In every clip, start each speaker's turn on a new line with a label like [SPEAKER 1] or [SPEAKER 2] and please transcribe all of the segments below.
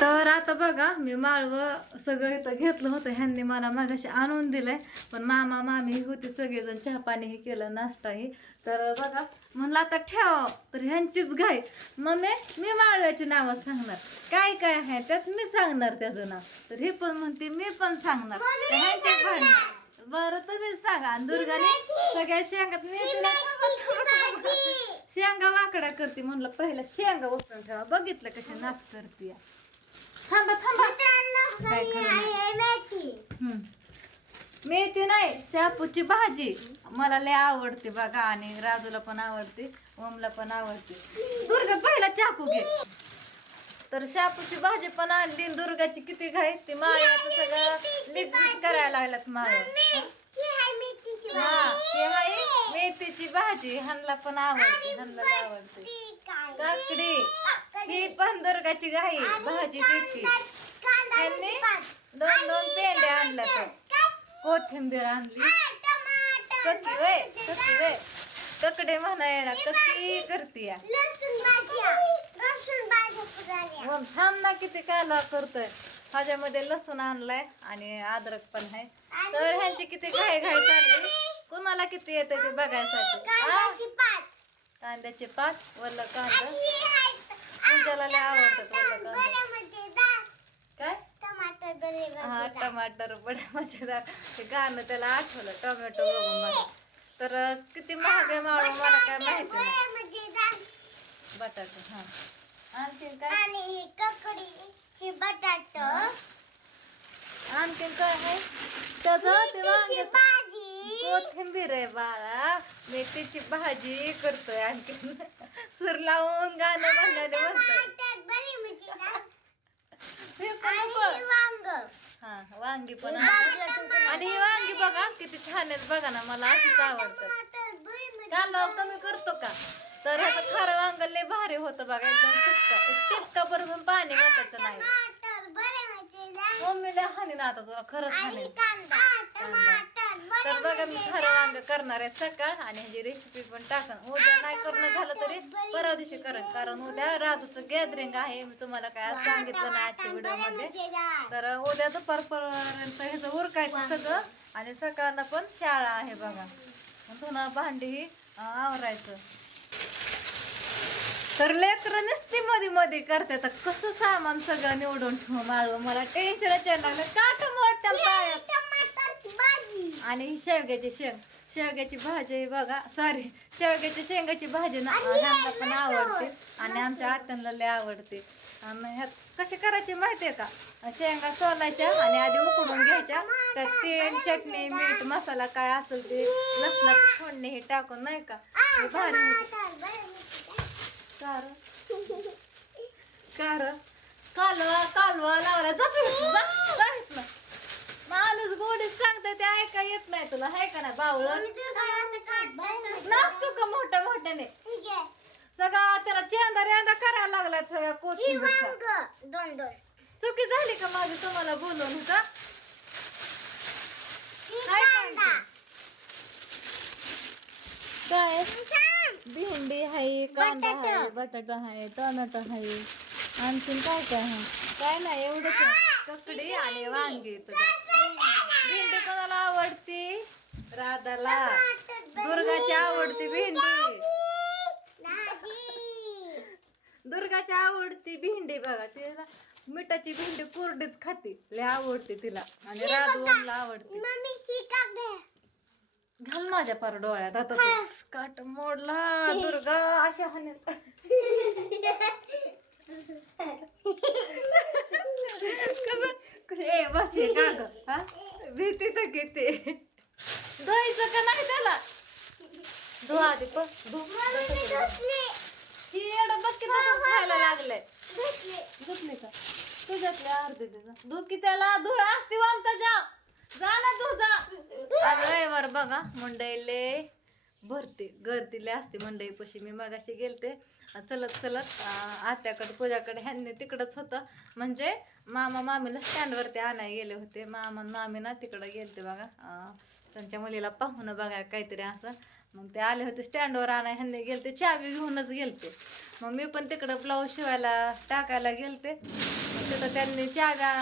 [SPEAKER 1] तर आता बघा मी माळवं सगळं इथं घेतलं होतं. ह्यांनी मला मागाशी आणून दिलंय. पण मामा मामी होते सगळेजण. चहा पाणी हे केलं नाश्ताही तर बघा म्हणलं आता ठेवा. तर ह्यांचीच घाई. मम्मी मी माळव्याची नावं सांगणार. काय काय आहे त्यात मी सांगणार त्याचं नाव. तर हे पण म्हणते मी पण सांगणार. ह्यांचे भांडण बरं तुम्ही सांगा. दुर्गाने सगळ्या शेंगात मी शेंगा वाकड्या करते म्हणलं पहिला शेंगा उचलून ठेवा. बघितलं कशी नाच करते थांबा थांबा. काय. मेथी. नाही शापूची भाजी. मला लय आवडते बघा आणि राजूला पण आवडते ओमला पण आवडते. दुर्गा पहिला चाकू घे. तर शापूची भाजी पण आणली आणि दुर्गाची किती घाई ती माळ्याचं सगळं करायला लागल्यात माळ हा मेथीची भाजी. ह्यांना पण आवडते ह्यांना आवडते. काकडी. ही पण दुर्गाची घाई भाजी देते त्यांनी दोन दोन पेंड्या आणल्या तर कोथिंबीर आणली. कती वे कती वे तकडे म्हणायला कती करते मग थांब ना किती काला करतोय. ह्याच्यामध्ये लसूण आणलाय आणि अद्रक पण आहे. तर ह्यांची किती घाई घाई चालली? कोणाला किती येते ते बघायसाठी? कांद्याचे पाच वल्ल कांदा. पूजाला लय आवडतात वल्ल कांदा काय? हा टमाटर बड्या मजेदार ते गाणं त्याला आठवलं टोमॅटो बघून मला. तर किती महाग आहे माळू मला काय माहिती नाही. बटाटे हा. आणखीन काय?
[SPEAKER 2] आणि ही ककडी ही बटाट.
[SPEAKER 1] आणखीन काय आहे? त्याचं ते वांगे
[SPEAKER 2] भाजी.
[SPEAKER 1] कोथिंबीर आहे बाळा. मेथीची भाजी करतोय आणखीन सूर लावून गाणं म्हणण्याने म्हणतोय. हे
[SPEAKER 2] वांग.
[SPEAKER 1] पण. आणि ही वांगी बघा किती छान आहेत बघा ना मला अशीच आवडतात. कांदा कमी करतो का? तर ह्याचं खरं वांग लय भारी होतं बघा एकदम एक टिपका बरोबर पाणी वाटायचं नाही. मम्मीला हानी ना आता तुला खरंच हानी. तर बघा मी खरं वांग करणार आहे सकाळ आणि ह्याची रेसिपी पण टाकन. उद्या नाही करणं झालं तरी परवा दिवशी करेन. कारण उद्या राजूचं गॅदरिंग आहे. मी तुम्हाला काय आज सांगितलं नाही आजच्या व्हिडिओमध्ये
[SPEAKER 2] मिरची
[SPEAKER 1] तर उद्या दुपारपर्यंत ह्याचं उरकायचं सगळं आणि सकाळनं पण शाळा आहे बघा. धुणं भांडी ही आवरायचं. तर लेकरं नसती मध्ये मध्ये करते तर कसं सामान सगळं निवडून ठेवू माळव? मला टेन्शनच यायला लागलं. काट मोठ्या पायात
[SPEAKER 2] भाजी
[SPEAKER 1] आणि ही शेवग्याची शेंग. शेवग्याची भाजी आहे बघा. सॉरी शेवग्याची शेंगाची भाजी ना ह्यांना पण आवडते. आणि आमच्या आत्यांना लय आवडते. आणि ह्यात कशी करायची माहितीये का? शेंगा सोलायच्या आणि आधी उकडून घ्यायच्या. त्यात तेल चटणी मीठ मसाला काय असेल ते लसणाची फोडणी हे टाकून नाही का? भारी. कार कार कालवा कालवा लावला. जात गोडीत सांगते ते ऐका येत नाही तुला हाय का नाही बावळ. नाचतो का मोठ्या मोठ्याने? सगळा त्याला चेंदा रेंदा करायला लागला सगळ्या कोथिंबीरचा.
[SPEAKER 2] दोन दोन.
[SPEAKER 1] चुकी झाली का माझी तुम्हाला बोलवून का काय. भेंडी आहे कांदा
[SPEAKER 2] बटाटा.
[SPEAKER 1] आहे बटाटा आहे टोमॅटो आहे आणखीन काय काय आहे? काय नाही एवढंच आहे. ककडी आणि वांगी तुझ्यात भेंडी कोणाला आवडती राधाला. दुर्गाची आवडती भेंडी. दुर्गाची आवडती भेंडी बघा तिला मिठाची भेंडी कोरडीच खाते. लय आवडते तिला. आणि राधवनला आवडते. घाल माझ्या पार डोळ्यात आता काट मोडला. दुर्गा अशा हाने कसं? ए बस हे का ग हा? भीती तर किती धुवायचं का नाही त्याला? धु आधी पण ही बघ की तसंच खायला लागलंय का? तुझ्यातले अर्धे दे धु की त्याला. धुळ असती वामताच्या जा ना तू जा. आज रविवार बघा मंडईले भरते गर्दीले असते मंडई पशी मी मगाशी गेलते. चलत चलत आत्याकडे पूजाकडे ह्यांनी तिकडंच होतं. म्हणजे मामा मामीला स्टँडवरती आणायला गेले होते. मामा मामी ना तिकडं गेलते बघा. त्यांच्या मुलीला पाहुणं बघा काहीतरी असं. मग ते आले होते स्टँडवर आणा ह्यांनी गेलते चावी घेऊनच गेलते. मग मी पण तिकडं ब्लाऊज शिवायला टाकायला गेलते. तिथं त्यांनी चाव्या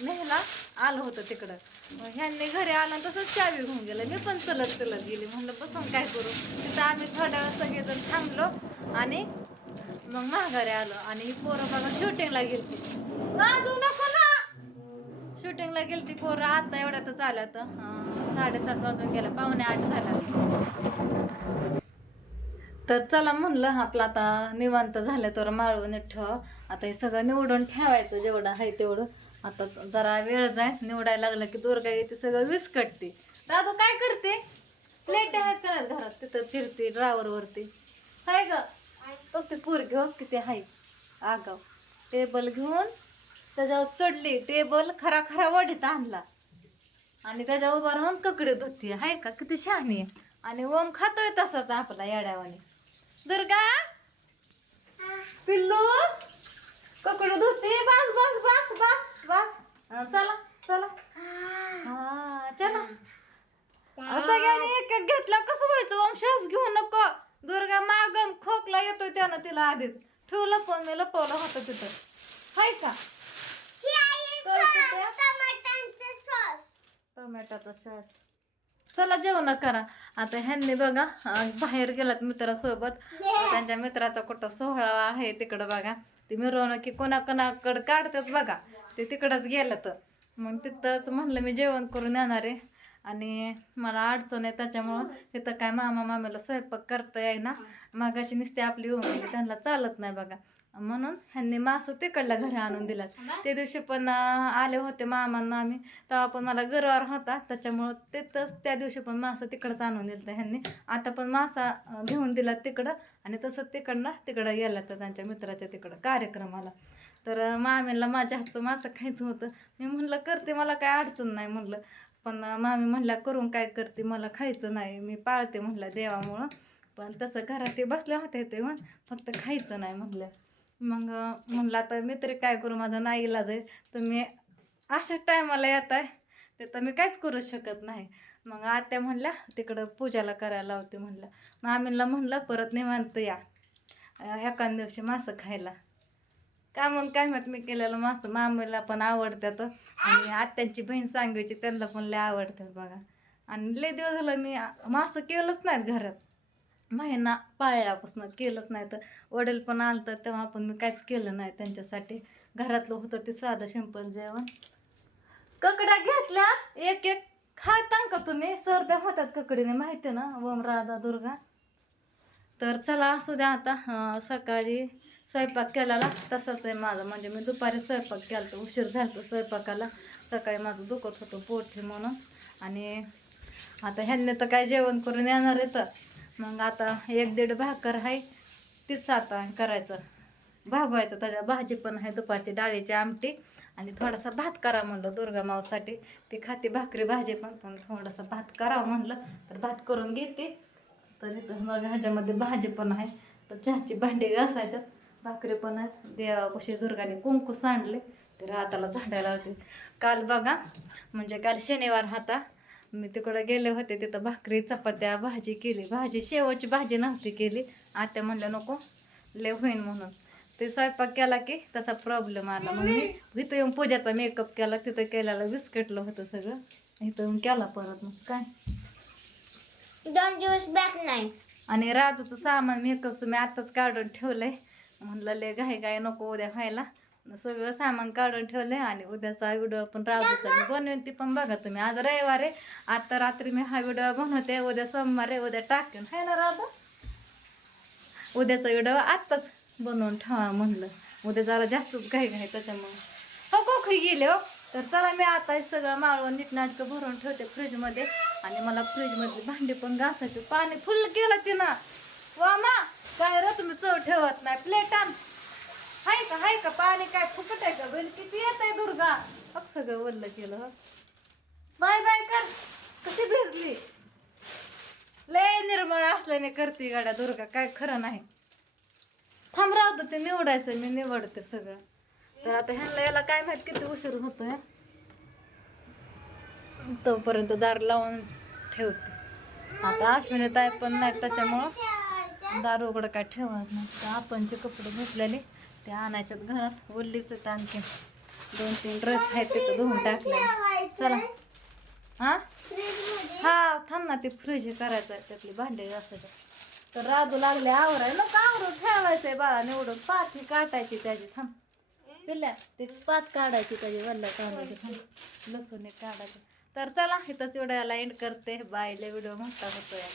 [SPEAKER 1] नेहला आलं होतं तिकडं. मग ह्यांनी घरी आलं तसंच चावी घेऊन गेलं. मी पण चलत चलत गेली. म्हणलं बसून काय करू? तिथं आम्ही थोड्या वेळ सगळेजण थांबलो आणि मग माघारी आलो आणि पोरं बघा शूटिंगला गेलते. वाजवू नको ना? शूटिंगला गेलती पोरं आता एवढ्यातच आल्या तर साडेसात वाजून गेला पावणे आठ झाल्या तर चला म्हणलं आपलं आता निवांत झालं तर माळवून ठेवा. आता हे सगळं निवडून ठेवायचं जेवढं आहे तेवढं. आता जरा वेळ जाय निवडायला लागलं की दुर्गा येते सगळं विस्कटते. दादू काय करते? प्लेट आहेत का घरात? तिथं चिरते ड्रावर वरती. हाय ग. बघ ते पूर घेऊ किती आहे आगाव. टेबल घेऊन त्याच्यावर चढली टेबल खरा खरा वडीत आणला. आणि त्याच्या उभा राहून ककडे धुती हाय का? किती शहाणी आहे. आणि ओम खातोय तसाच आपला येड्यावाने. दुर्गा पिल्लू? ककडे धुती बस बस बस बस बस. चला चला. हा चला. सगळ्यांनी एक एक घेतलं. कसं व्हायचं? ओम श्वास घेऊ नको. दुर्गा मागन खोकला येतोय त्यानं तिला आधीच. ठेवलं पण मी लपवलं होतं तिथं. हाय का
[SPEAKER 2] ही आहे
[SPEAKER 1] चल
[SPEAKER 2] सॉस
[SPEAKER 1] कुठे?
[SPEAKER 2] टमाटांचं
[SPEAKER 1] श्वास चला जेवण करा. आता ह्यांनी बघा बाहेर गेलात मित्रासोबत. त्यांच्या मित्राचा कुठं सोहळा आहे तिकडं बघा. ती मिरवणुकी कोणाकोणाकडं काढतात बघा. ते तिकडंच गेलं तर मग तिथंच म्हणलं मी जेवण करून येणार आहे. आणि मला अडचण आहे त्याच्यामुळं तिथं काय मामा मामीला स्वयंपाक करता येईना. मागाशी नुसते आपली गेली, त्यांना चालत नाही बघा. म्हणून ह्यांनी मासं तिकडल्या घरी आणून दिलात ते दिवशी पण आले होते मामा आणि मामी तेव्हा पण मला गरवार होता. त्याच्यामुळं तिथंच त्या दिवशी पण मासं तिकडंच आणून दिलं ह्यांनी. आता पण मासा घेऊन दिला तिकडं. आणि तसंच तिकडनं तिकडं गेला तर त्यांच्या मित्राच्या तिकडं कार्यक्रमाला. तर मामीला माझ्या हातचं मासं खायचं होतं. मी म्हणलं करते मला काय अडचण नाही म्हणलं. पण मामी म्हणल्या करून काय करते मला खायचं नाही. मी पाळते म्हणलं देवामुळं. पण तसं घरात ते बसल्या होत्या ते फक्त खायचं नाही म्हणलं मग म्हणलं आता मी तरी काय करू? माझा नाही इलाज आहे तुम्ही अशा टायमाला येत आहे ते तर मी काहीच करू शकत नाही. मग आत्या म्हणल्या तिकडं पूजाला करायला लावते म्हणलं. मामीला म्हणलं परत निवांत या. अं, दिवशी मासं खायला. काय मग काय म्हणत मी केलेलं मासं मामीला पण आवडतात. आणि आत्यांची बहीण सांगायची त्यांना पण लय आवडतात बघा. आणि लय दिवस झालं मी मासं केलंच नाहीत घरात. महिना पाळल्यापासून केलंच नाही तर. वडील पण आलं तर तेव्हा पण मी काहीच केलं नाही त्यांच्यासाठी. घरातलं होतं ते साधं सिंपल जेवण. ककड्या घेतल्या एक एक. खातां का तुम्ही? सर्द्या होतात ककडीने माहिती आहे ना ओम राधा दुर्गा. तर चला असू द्या आता. सकाळी स्वयंपाक केलेला तसंच आहे माझं. म्हणजे मी दुपारी स्वयंपाक केला तर उशीर झाला होता स्वयंपाकाला. सकाळी माझं दुखत होतं पोटे म्हणून. आणि आता ह्यांनी तर काय जेवण करून येणार आहे तर. मग आता एक दीड भाकर आहे तीच आता करायचं. भागवायचं त्याच्या भाजी पण आहे दुपारची डाळीची आमटी. आणि थोडासा भात करा म्हणलं दुर्गा मावसाठी. ती खाते भाकरी भाजी पण पण थोडासा भात करा म्हणलं. तर भात करून घेते. तर इथं मग ह्याच्यामध्ये भाजी पण आहे तर चहाची भांडी घासायच्यात. भाकरी पण आहेत देवापाशी दुर्गाने कुंकू सांडले. ते हाताला झाडायला होते काल बघा म्हणजे काल शनिवार हाता. मी तिकडं गेले होते तिथं भाकरी चपात्या भाजी केली. भाजी शेवची भाजी नव्हती केली. आत्या म्हणल्या नको लय होईन म्हणून. ते स्वयंपाक केला की तसा प्रॉब्लेम आला. मग मी इथं येऊन पूजाचा मेकअप केला तिथं केलेलं बिस्किटलं होतं सगळं. इथं येऊन केला परत. मग काय?
[SPEAKER 2] दोन दिवस बॅक नाही.
[SPEAKER 1] आणि राजूचं सामान मेकअपचं मी आताच काढून ठेवलंय. म्हणलं लय घाई घाई नको उद्या व्हायला. सगळं सामान काढून ठेवलंय आणि उद्याचा व्हिडिओ पण राजूचा मी बनवेन ती पण बघा तुम्ही. आज रविवार आहे. आता रात्री मी हा व्हिडिओ बनवते. उद्या सोमवार आहे. उद्या टाकेन. हाय ना राजू उद्याचा व्हिडिओ आत्ताच बनवून ठेवा म्हणलं. उद्या जरा जास्तच घाई घाई त्याच्यामुळे. हो कोखरी गेले हो. तर चला मी आता सगळं माळवून नीटनाटकं भरून ठेवते फ्रीजमध्ये. आणि मला फ्रीजमधली भांडी पण घासायची. पाणी फुल केलं तिनं. वा मा काय र तुम्ही चव ठेवत नाही. प्लेट हाय का? पाणी काय फुकट आहे का? बैल किती येत आहे दुर्गा? अग सगळं वल्ल केलं बाय बाय कर. कशी भिजली? लय निर्मळ असल्याने करते गाड्या दुर्गा काय खरं नाही. थांब राहतं ते निवडायचं मी निवडते सगळं. तर आता ह्यांना याला काय माहीत किती उशीर होतोय? तोपर्यंत दार लावून ठेवते. आता अश्विनी ताई पण नाही त्याच्यामुळं दार उघडं काय ठेवत नाही. तर आपणचे कपडे घेतलेले ते आणायच्यात घरात. ओल्लीच आहेत आणखी दोन तीन ड्रेस आहेत तिथं धुवून टाकले चला. हा? हा थांब ना ते फ्रीज हे करायचं आहे. त्यातली भांडे घासायचं तर राजू लागले आवराय नको आवरून ठेवायचंय बाळा. निवडून पाच ही काटायची त्याची. थांब. पिल्ल्या ते पाच काढायची त्याची वल्ला काढायची थांब. लसूण एक काढायचं. तर चला इथंच व्हिडिओला एंड करते. बायला व्हिडिओ म्हणता होतो या